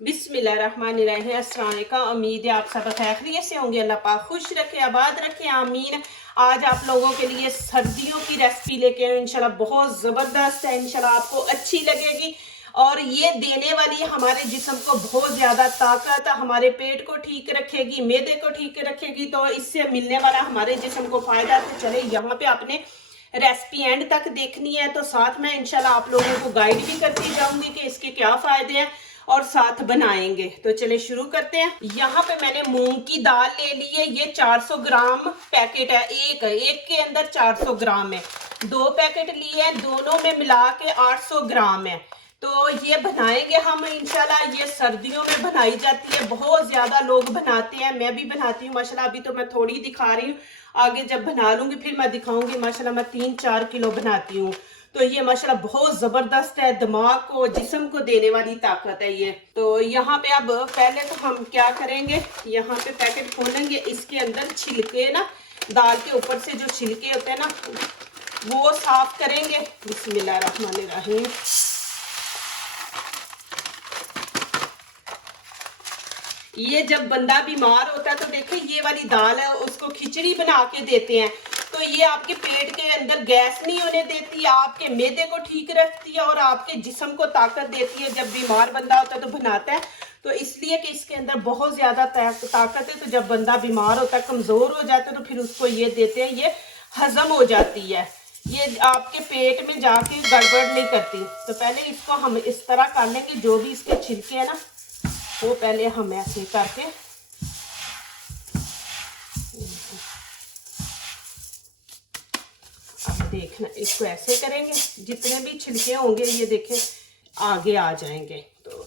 बिस्मिल्लाहिर्रहमानिर्रहीम। अस्सलाम वालेकुम। उम्मीद है आप सब खैरियत से होंगे। अल्लाह पाक खुश रखे, आबाद रखे, आमीन। आज आप लोगों के लिए सर्दियों की रेसिपी लेके आए इंशाल्लाह। बहुत ज़बरदस्त है, इंशाल्लाह आपको अच्छी लगेगी और ये देने वाली हमारे जिस्म को बहुत ज़्यादा ताकत, हमारे पेट को ठीक रखेगी, मैदे को ठीक रखेगी। तो इससे मिलने वाला हमारे जिस्म को फ़ायदा। तो चले यहाँ पे आपने रेसिपी एंड तक देखनी है, तो साथ में इंशाल्लाह आप लोगों को गाइड भी करती जाऊंगी कि इसके क्या फ़ायदे हैं और साथ बनाएंगे। तो चले शुरू करते हैं। यहाँ पे मैंने मूंग की दाल ले ली है। ये 400 ग्राम पैकेट है। एक के अंदर 400 ग्राम है। 2 पैकेट लिए हैं, दोनों में मिला के 800 ग्राम है। तो ये बनाएंगे हम इंशाल्लाह। ये सर्दियों में बनाई जाती है, बहुत ज्यादा लोग बनाते हैं, मैं भी बनाती हूँ माशाल्लाह। अभी तो मैं थोड़ी दिखा रही हूँ, आगे जब बना लूंगी फिर मैं दिखाऊंगी। माशाल्लाह मैं 3-4 किलो बनाती हूँ। तो ये माशाल्लाह बहुत जबरदस्त है, दिमाग को, जिस्म को देने वाली ताकत है ये। तो यहाँ पे अब पहले तो हम क्या करेंगे, यहाँ पे पैकेट खोलेंगे, इसके अंदर छिलके ना, दाल के ऊपर से जो छिलके होते हैं ना, वो साफ करेंगे। बिस्मिल्लाहिर्रहमानिर्रहीम। ये जब बंदा बीमार होता है तो देखिए ये वाली दाल है, उसको खिचड़ी बना के देते हैं। तो ये आपके पेट के अंदर गैस नहीं होने देती, आपके मैदे को ठीक रखती है और आपके जिस्म को ताकत देती है। जब बीमार बंदा होता है तो बनाता है, तो इसलिए कि इसके अंदर बहुत ज़्यादा ताकत है। तो जब बंदा बीमार होता है, कमज़ोर हो जाता है, तो फिर उसको ये देते हैं, ये हजम हो जाती है, ये आपके पेट में जाके गड़बड़ नहीं करती। तो पहले इसको हम इस तरह कर लेंगे, जो भी इसके छिलके हैं ना वो पहले हम ऐसे करके अब देखना, इसको ऐसे करेंगे, जितने भी छिलके होंगे ये देखें आगे आ जाएंगे। तो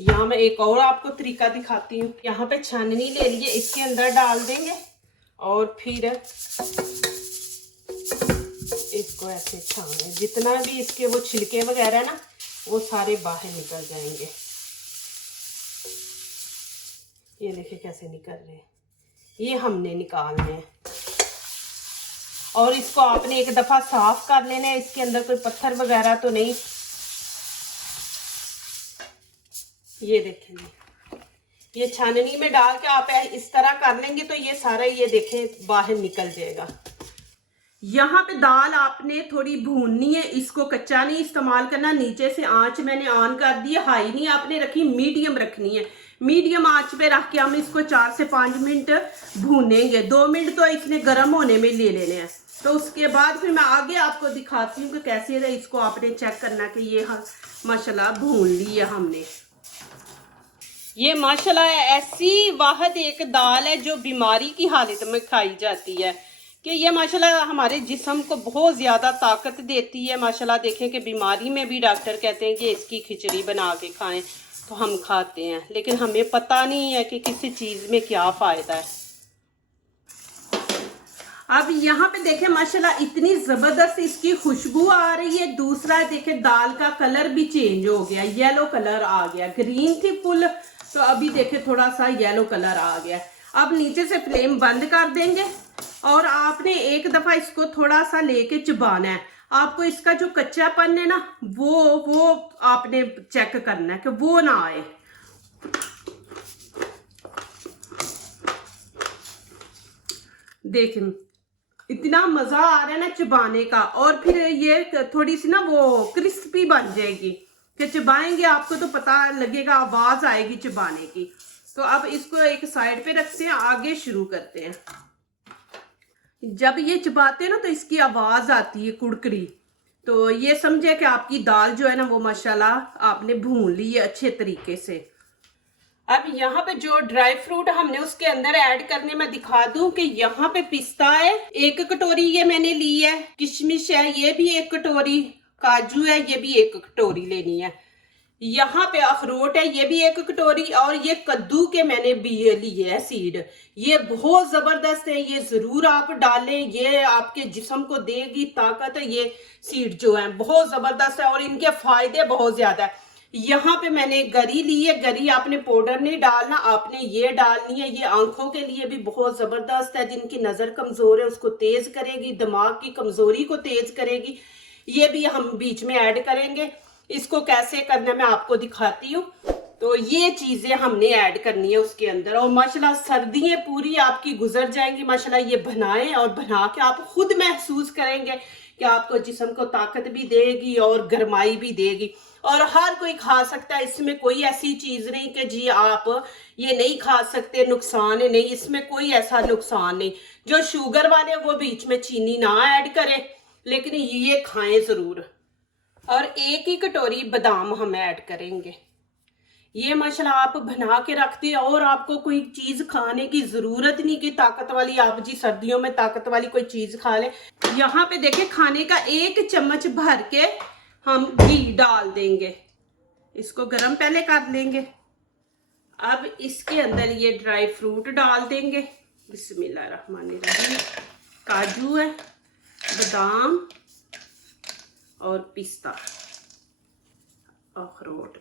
यहाँ मैं एक और आपको तरीका दिखाती हूँ। यहाँ पे छाननी ले लिए, इसके अंदर डाल देंगे और फिर इसको ऐसे छाने, जितना भी इसके वो छिलके वगैरह ना वो सारे बाहर निकल जाएंगे। ये देखिए कैसे निकल रहे हैं, ये हमने निकालने हैं। और इसको आपने एक दफा साफ कर लेना है, इसके अंदर कोई पत्थर वगैरह तो नहीं। ये देखेंगे, ये छाननी में डाल के आप इस तरह कर लेंगे तो ये सारा ये देखें बाहर निकल जाएगा। यहाँ पे दाल आपने थोड़ी भूननी है, इसको कच्चा नहीं इस्तेमाल करना। नीचे से आंच मैंने ऑन कर दी है, हाई नहीं आपने रखी, मीडियम रखनी है। मीडियम आंच पे रख के हम इसको 4 से 5 मिनट भूनेंगे। 2 मिनट तो इसने गर्म होने में ले लेने हैं। तो उसके बाद फिर मैं आगे आपको दिखाती हूँ कि कैसे है। इसको आपने चेक करना कि ये माशाल्लाह भून ली है हमने। ये माशाल्लाह ऐसी वाहिद एक दाल है जो बीमारी की हालत में खाई जाती है, कि ये माशाल्लाह हमारे जिस्म को बहुत ज़्यादा ताकत देती है। माशाल्लाह देखें कि बीमारी में भी डॉक्टर कहते हैं कि इसकी खिचड़ी बना के खाएं, तो हम खाते हैं, लेकिन हमें पता नहीं है कि किसी चीज़ में क्या फ़ायदा है। अब यहाँ पे देखें माशाल्लाह इतनी ज़बरदस्त इसकी खुशबू आ रही है। दूसरा देखें दाल का कलर भी चेंज हो गया, येलो कलर आ गया। ग्रीन थी फुल, तो अभी देखें थोड़ा सा येलो कलर आ गया। अब नीचे से फ्लेम बंद कर देंगे और आपने एक दफ़ा इसको थोड़ा सा लेके चबाना है। आपको इसका जो कच्चापन है ना वो आपने चेक करना है कि वो ना आए। देखें इतना मजा आ रहा है ना चबाने का, और फिर ये थोड़ी सी ना वो क्रिस्पी बन जाएगी कि चबाएंगे आपको तो पता लगेगा, आवाज आएगी चबाने की। तो अब इसको एक साइड पे रखते हैं, आगे शुरू करते हैं। जब ये चबाते हैं ना तो इसकी आवाज आती है कुड़कड़ी, तो ये समझे कि आपकी दाल जो है ना वो माशाल्लाह आपने भून ली है अच्छे तरीके से। अब यहाँ पे जो ड्राई फ्रूट हमने उसके अंदर ऐड करने में दिखा दूं कि यहाँ पे पिस्ता है 1 कटोरी, ये मैंने ली है। किशमिश है, ये भी 1 कटोरी। काजू है, ये भी 1 कटोरी लेनी है। यहाँ पे अखरोट है, ये भी 1 कटोरी। और ये कद्दू के मैंने बीज लिए है, सीड। ये बहुत जबरदस्त है, ये जरूर आप डालें, ये आपके जिस्म को देगी ताकत। ये सीड जो है बहुत जबरदस्त है और इनके फायदे बहुत ज्यादा है। यहाँ पे मैंने गरी ली है। गरी आपने पाउडर नहीं डालना, आपने ये डालनी है। ये आंखों के लिए भी बहुत जबरदस्त है, जिनकी नजर कमजोर है उसको तेज करेगी, दिमाग की कमजोरी को तेज करेगी। ये भी हम बीच में ऐड करेंगे। इसको कैसे करना मैं आपको दिखाती हूँ। तो ये चीजें हमने ऐड करनी है उसके अंदर। और माशाल्लाह सर्दियां पूरी आपकी गुजर जाएंगी माशाल्लाह, ये बनाएं और बना के आप खुद महसूस करेंगे कि आपको जिस्म को ताकत भी देगी और गर्माई भी देगी। और हर कोई खा सकता है, इसमें कोई ऐसी चीज नहीं कि जी आप ये नहीं खा सकते, नुकसान है, नहीं, इसमें कोई ऐसा नुकसान नहीं। जो शुगर वाले वो बीच में चीनी ना ऐड करें, लेकिन ये खाएं जरूर। और 1 ही कटोरी बादाम हम ऐड करेंगे। ये माशाल्लाह आप बना के रखते हो और आपको कोई चीज खाने की जरूरत नहीं कि ताकत वाली, आप जी सर्दियों में ताकत वाली कोई चीज खा लें। यहाँ पे देखिए खाने का 1 चम्मच भर के हम घी डाल देंगे, इसको गरम पहले कर लेंगे। अब इसके अंदर ये ड्राई फ्रूट डाल देंगे, बिस्मिल्लाहिर्रहमानिर्रहीम। काजू है, बादाम और पिस्ता, अखरोट,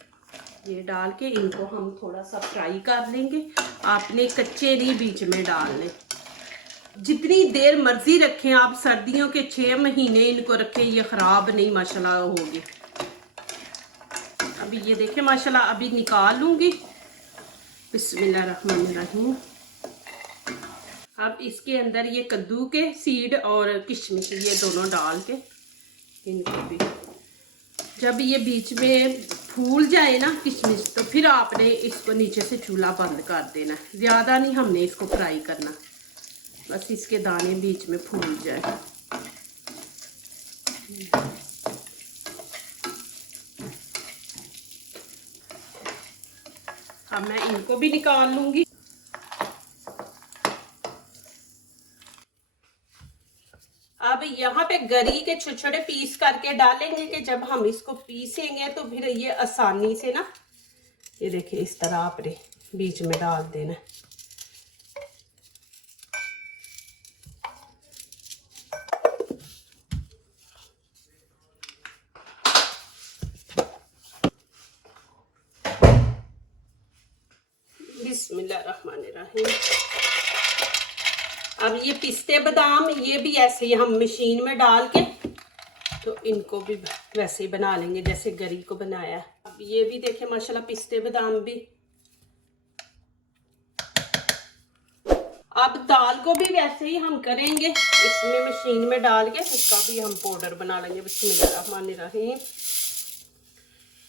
ये डाल के इनको हम थोड़ा सा फ्राई कर लेंगे। आपने कच्चे नहीं बीच में डालने। जितनी देर मर्जी रखें आप, सर्दियों के 6 महीने इनको रखें, ये खराब नहीं माशाल्लाह होगी। अभी ये देखें माशाल्लाह, अभी निकाल लूंगी, बिस्मिल्लाहिर्रहमानिर्रहीम। अब इसके अंदर ये कद्दू के सीड और किशमिश ये दोनों डाल के इनको भी, जब ये बीच में फूल जाए ना किशमिश, तो फिर आपने इसको नीचे से चूल्हा बंद कर देना। ज़्यादा नहीं हमने इसको फ्राई करना, बस इसके दाने बीच में फूल जाए। अब मैं इनको भी निकाल लूंगी। अब यहाँ पे गरी के छोटे छोटे पीस करके डालेंगे कि जब हम इसको पीसेंगे तो फिर ये आसानी से ना, ये देखिए इस तरह आपने बीच में डाल देना। बिस्मिल्लाहिर्रहमानिर्रहीम। अब ये पिस्ते बादाम ये भी ऐसे ही हम मशीन में डाल के तो इनको भी वैसे ही बना लेंगे जैसे गरी को बनाया। अब ये भी देखें माशाल्लाह पिस्ते बादाम भी। अब दाल को भी वैसे ही हम करेंगे, इसमें मशीन में डाल के इसका भी हम पाउडर बना लेंगे। बिस्मिल्लाहिर्रहमानिर्रहीम।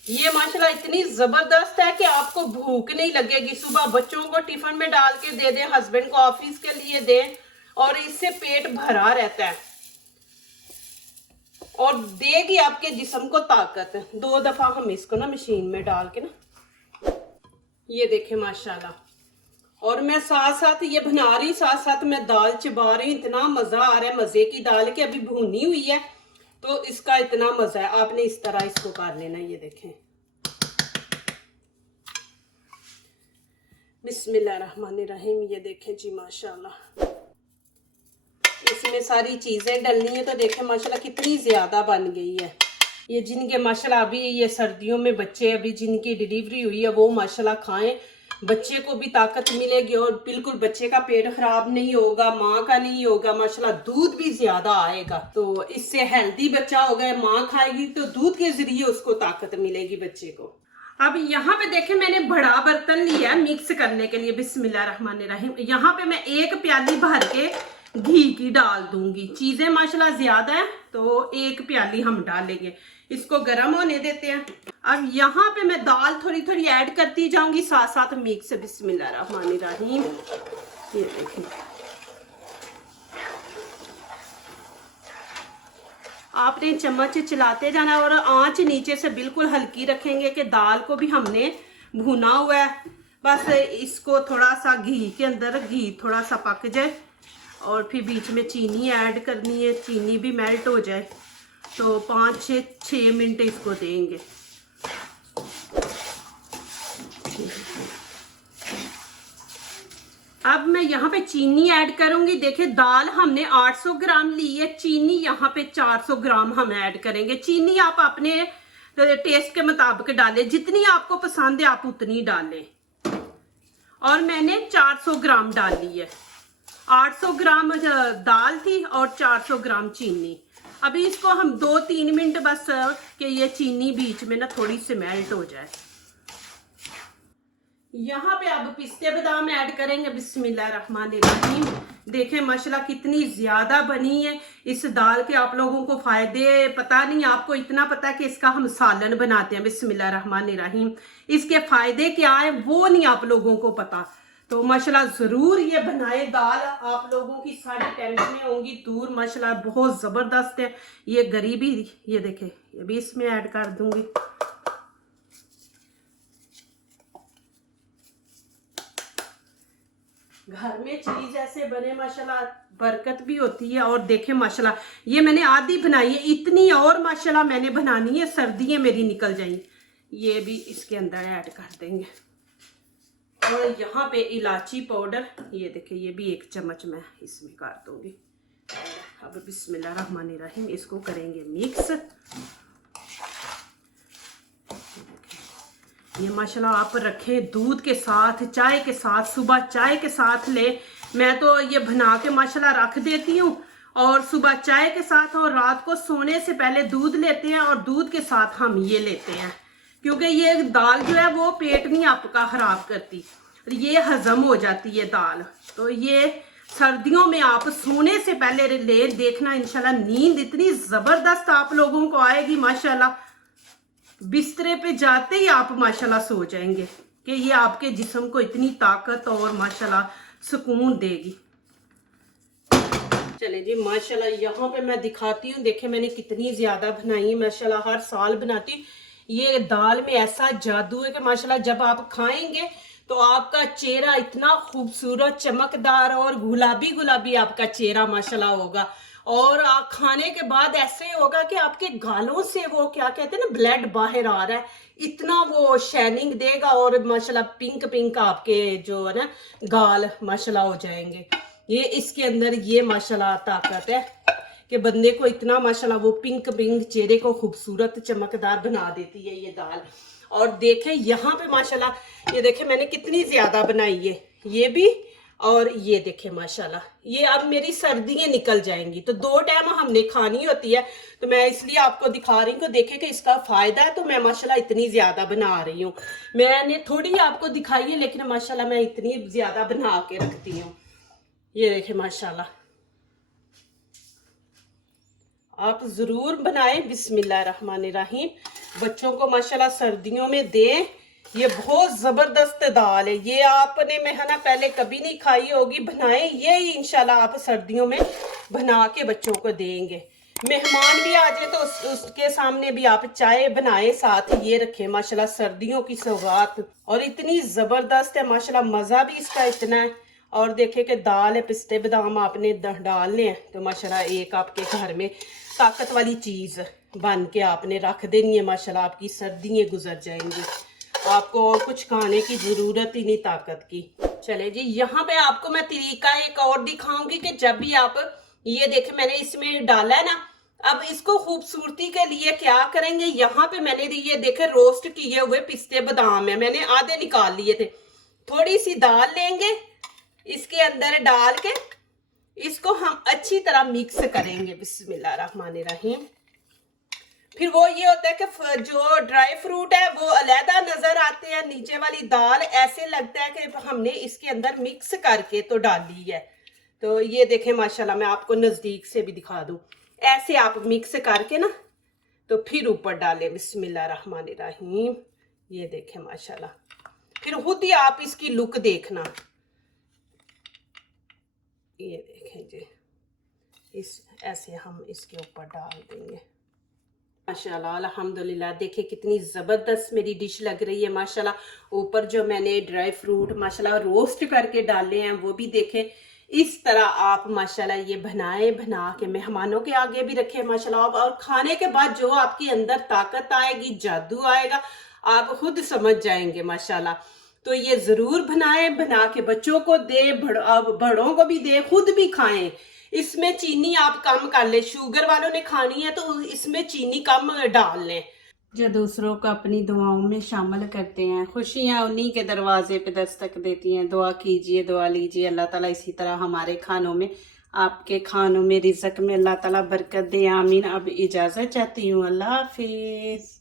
ये माशाल्लाह इतनी जबरदस्त है कि आपको भूख नहीं लगेगी। सुबह बच्चों को टिफिन में डाल के दे दें, हस्बैंड को ऑफिस के लिए दें, और इससे पेट भरा रहता है और देगी आपके जिस्म को ताकत। 2 दफा हम इसको ना मशीन में डाल के ना, ये देखें माशाल्लाह। और मैं साथ साथ ये बना रही, साथ साथ मैं दाल चबा रही। इतना मजा आ रहा है, मजे की दाल की अभी भुनी हुई है तो इसका इतना मजा है। आपने इस तरह इसको कर लेना। ये देखें बिस्मिल्लाहिर्रहमानिर्रहीम। ये देखें जी माशाल्लाह, इसमें सारी चीजें डलनी है तो देखें माशाल्लाह कितनी ज्यादा बन गई है। ये जिनके माशाल्लाह अभी ये सर्दियों में बच्चे अभी जिनकी डिलीवरी हुई है वो माशाल्लाह खाएं, बच्चे को भी ताकत मिलेगी और बिल्कुल बच्चे का पेट खराब नहीं होगा, माँ का नहीं होगा, माशाल्लाह दूध भी ज्यादा आएगा। तो इससे हेल्दी बच्चा होगा। माँ खाएगी तो दूध के जरिए उसको ताकत मिलेगी बच्चे को। अब यहाँ पे देखें मैंने बड़ा बर्तन लिया है मिक्स करने के लिए। बिस्मिल्लाहिर्रहमानिर्रहीम। यहाँ पे मैं 1 प्याली भर के घी की डाल दूंगी। चीजें माशाल्लाह ज्यादा है तो 1 प्याली हम डालेंगे। इसको गर्म होने देते हैं। अब यहाँ पे मैं दाल थोड़ी थोड़ी ऐड करती जाऊंगी साथ साथ मिक्स। बिस्मिल्लाहिर्रहमानिर्रहीम। ये देखिए आपने चम्मच चलाते जाना और आंच नीचे से बिल्कुल हल्की रखेंगे कि दाल को भी हमने भुना हुआ है। बस इसको थोड़ा सा घी के अंदर, घी थोड़ा सा पक जाए और फिर बीच में चीनी ऐड करनी है, चीनी भी मेल्ट हो जाए तो 5-6 मिनट इसको देंगे। अब मैं यहाँ पे चीनी ऐड करूंगी। देखिए दाल हमने 800 ग्राम ली है, चीनी यहाँ पे 400 ग्राम हम ऐड करेंगे। चीनी आप अपने टेस्ट के मुताबिक डालें, जितनी आपको पसंद है आप उतनी डालें। और मैंने 400 ग्राम डाली है। 800 ग्राम दाल थी और 400 ग्राम चीनी। अभी इसको हम 2-3 मिनट बस कि ये चीनी बीच में ना थोड़ी सी मेल्ट हो जाए। यहाँ पे अब पिस्ते बादाम ऐड करेंगे। बिस्मिल्लाहिर्रहमानिर्रहीम। देखें माशाल्लाह कितनी ज्यादा बनी है। इस दाल के आप लोगों को फायदे पता नहीं, आपको इतना पता है कि इसका हम सालन बनाते हैं। बिस्मिल्लाहिर्रहमानिर्रहीम। इसके फायदे क्या है वो नहीं आप लोगों को पता। तो माशाल्लाह जरूर ये बनाए दाल, आप लोगों की सारी टेंशनें होंगी दूर। माशाल्लाह बहुत जबरदस्त है। ये गरीबी, ये देखें ये भी इसमें ऐड कर दूंगी। घर में चीज ऐसे बने माशाल्लाह बरकत भी होती है। और देखें माशाल्लाह ये मैंने आधी बनाई है, इतनी और माशाल्लाह मैंने बनानी है, सर्दियां मेरी निकल जाएंगी। ये भी इसके अंदर ऐड कर देंगे। और यहाँ पे इलायची पाउडर, ये देखें ये भी 1 चम्मच मैं इसमें कर दूंगी। अब बिस्मिल्लाहिर्रहमानिर्रहीम इसको करेंगे मिक्स। ये माशाल्लाह आप रखें दूध के साथ, चाय के साथ, सुबह चाय के साथ ले। मैं तो ये बना के माशाल्लाह रख देती हूँ और सुबह चाय के साथ और रात को सोने से पहले दूध लेते हैं और दूध के साथ हम ये लेते हैं, क्योंकि ये दाल जो है वो पेट नहीं आपका खराब करती, ये हजम हो जाती है दाल। तो ये सर्दियों में आप सोने से पहले ले देखना, इंशाल्लाह नींद इतनी जबरदस्त आप लोगों को आएगी माशाल्लाह। बिस्तरे पे जाते ही आप माशाल्लाह सो जाएंगे कि ये आपके जिस्म को इतनी ताकत और माशाल्लाह सुकून देगी। चले जी माशाल्लाह यहाँ पे मैं दिखाती हूँ। देखे मैंने कितनी ज्यादा बनाई है माशाल्लाह, हर साल बनाती हूँ। ये दाल में ऐसा जादू है कि माशाल्लाह जब आप खाएंगे तो आपका चेहरा इतना खूबसूरत, चमकदार और गुलाबी गुलाबी आपका चेहरा माशाल्लाह होगा। और खाने के बाद ऐसे होगा कि आपके गालों से वो क्या कहते हैं ना, ब्लड बाहर आ रहा है, इतना वो शाइनिंग देगा। और माशाल्लाह पिंक पिंक आपके जो है ना गाल माशाल्लाह हो जाएंगे। ये इसके अंदर ये माशाल्लाह ताकत है कि बंदे को इतना माशाल्लाह वो पिंक पिंक चेहरे को खूबसूरत चमकदार बना देती है ये दाल। और देखें यहाँ पे माशाल्लाह ये देखें मैंने कितनी ज्यादा बनाई है ये भी। और ये देखें माशाल्लाह ये अब मेरी सर्दियां निकल जाएंगी, तो 2 टाइम हमने खानी होती है, तो मैं इसलिए आपको दिखा रही हूँ। देखें कि इसका फायदा है, तो मैं माशाल्लाह इतनी ज्यादा बना रही हूँ। मैंने थोड़ी आपको दिखाई है लेकिन माशाल्लाह मैं इतनी ज्यादा बना के रखती हूँ। ये देखें माशाल्लाह आप जरूर बनाएं। बिस्मिल्लाहिर्रहमानिर्रहीम। बच्चों को माशाल्लाह सर्दियों में दें। ये बहुत जबरदस्त दाल है, ये आपने मैं है ना पहले कभी नहीं खाई होगी। बनाएं ये ही इंशाल्लाह आप सर्दियों में बना के बच्चों को देंगे। मेहमान भी आ जाए तो उसके सामने भी आप चाय बनाए, साथ ये रखें माशाल्लाह सर्दियों की सौगात। और इतनी जबरदस्त है माशाल्लाह, मजा भी इसका इतना है। और देखे कि दाल है, पिस्ते बादाम आपने डालने हैं, तो माशाल्लाह एक आपके घर में ताकत वाली चीज बन के आपने रख देनी है। माशाल्लाह आपकी सर्दियां गुजर जाएंगी, आपको और कुछ खाने की जरूरत ही नहीं ताकत की। चले जी यहाँ पे आपको मैं तरीका एक और दिखाऊंगी कि जब भी आप ये देखे मैंने इसमें डाला है ना, अब इसको खूबसूरती के लिए क्या करेंगे, यहाँ पे मैंने ये देखे रोस्ट किए हुए पिस्ते बादाम है, मैंने आधे निकाल लिए थे। थोड़ी सी दाल लेंगे, इसके अंदर डाल के इसको हम अच्छी तरह मिक्स करेंगे। बिस्मिल्लाहिर्रहमानिर्रहीम। फिर वो ये होता है कि जो ड्राई फ्रूट है वो अलहदा नजर आते हैं, नीचे वाली दाल ऐसे लगता है कि हमने इसके अंदर मिक्स करके तो डाली है। तो ये देखें माशाल्लाह मैं आपको नजदीक से भी दिखा दूं, ऐसे आप मिक्स करके ना तो फिर ऊपर डालें। बिस्मिल्लाहिर्रहमानिर्रहीम। ये देखें माशाल्लाह, फिर खुद ही आप इसकी लुक देखना। ये देखें जी, इस ऐसे हम इसके ऊपर डाल देंगे। माशाल्लाह अल्हम्दुलिल्लाह, देखिए कितनी ज़बरदस्त मेरी डिश लग रही है माशाल्लाह। ऊपर जो मैंने ड्राई फ्रूट माशाल्लाह रोस्ट करके डाले हैं वो भी देखें। इस तरह आप माशाल्लाह ये बना के मेहमानों के आगे भी रखें माशाल्लाह। और खाने के बाद जो आपके अंदर ताकत आएगी, जादू आएगा, आप खुद समझ जाएंगे माशाल्लाह। तो ये ज़रूर बनाएं, बना के बच्चों को दे, बड़ों को भी दे, खुद भी खाएं। इसमें चीनी आप कम कर ले, शुगर वालों ने खानी है तो इसमें चीनी कम डाल लें। जो दूसरों को अपनी दुआओं में शामिल करते हैं, खुशियां उन्हीं के दरवाजे पे दस्तक देती हैं। दुआ कीजिए, दुआ लीजिए, अल्लाह ताला इसी तरह हमारे खानों में, आपके खानों में, रिज़्क़ में अल्लाह ताला बरकत दे। आमीन। अब इजाज़त चाहती हूँ, अल्लाह हाफिज़।